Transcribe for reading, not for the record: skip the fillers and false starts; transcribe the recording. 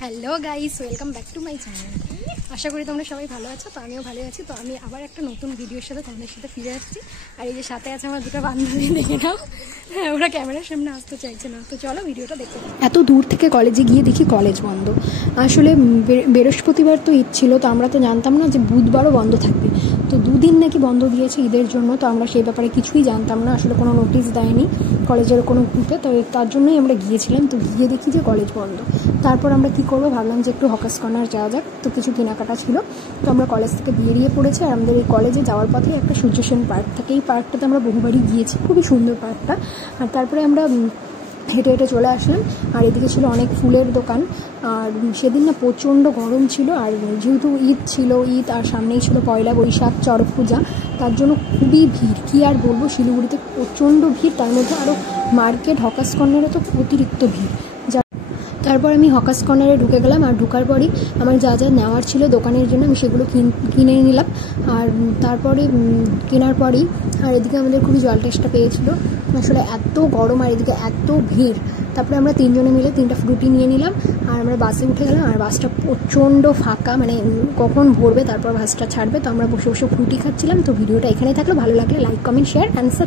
Hello guys, welcome back to my channel. আশা করি তোমরা সবাই ভালো আছো। তো আমিও ভালো আছি। তো আমি আবার একটা নতুন ভিডিওর সাথে তোমাদের সাথে ফিরে আসছি। আর এই যে সাথে আছে আমার দুটো বান্ধবী, দেখে নাও। হ্যাঁ, ওরা ক্যামেরার সামনে আসতে চাইছে না। তো চলো ভিডিওটা দেখতে। এত দূর থেকে কলেজে গিয়ে দেখি কলেজ বন্ধ। আসলে বৃহস্পতিবার তো ঈদ ছিল, তো আমরা তো জানতাম না যে বুধবারও বন্ধ থাকবে। তো দুদিন নাকি বন্ধ দিয়েছে ঈদের জন্য। তো আমরা সেই ব্যাপারে কিছুই জানতাম না, আসলে কোনো নোটিশ দেয়নি কলেজের কোনো গ্রুপে। তো তার জন্যই আমরা গিয়েছিলাম। তো গিয়ে দেখি যে কলেজ বন্ধ। তারপর আমরা কী করবো ভাবলাম যে একটু হকার্স কর্নার যাওয়া যাক। তো কিছু কেনাকাটা ছিল, তো আমরা কলেজ থেকে বেরিয়ে পড়েছি। আর আমাদের এই কলেজে যাওয়ার পথে একটা সূর্য সেন পার্ক থাকে। এই পার্কটাতে আমরা বহুবারই গিয়েছি, খুবই সুন্দর পার্কটা। আর তারপরে আমরা হেঁটে হেঁটে চলে আসলাম। আর এদিকে ছিল অনেক ফুলের দোকান। আর সেদিন না প্রচণ্ড গরম ছিল। আর যেহেতু ঈদ ছিল, ঈদ আর সামনেই ছিল পয়লা বৈশাখ, চড়ক পূজা, তার জন্য খুবই ভিড়। কী আর বলবো, শিলিগুড়িতে প্রচণ্ড ভিড়। তার মধ্যে আরও মার্কেট, হকার্স কর্নারে তো অতিরিক্ত ভিড়। তারপর আমি হকার্স কর্নারে ঢুকে গেলাম। আর ঢোকার পরই আমার যা যা নেওয়ার ছিল দোকানের জন্য আমি সেগুলো কিনে নিলাম। আর তারপরে কেনার পরেই আর এদিকে আমাদের খুবই জল টেস্টটা পেয়েছিল। আসলে এত গরম আর এদিকে এত ভিড়। তারপরে আমরা তিনজনে মিলে 3টা ফ্রুটি নিয়ে নিলাম। আর আমরা বাসে উঠে গেলাম। আর বাসটা প্রচণ্ড ফাঁকা, মানে কখন ভরবে তারপর বাসটা ছাড়বে। তো আমরা বসে বসে ফ্রুটি খাচ্ছিলাম। তো ভিডিওটা এখানেই থাকলো। ভালো লাগলে like, comment, share and subscribe.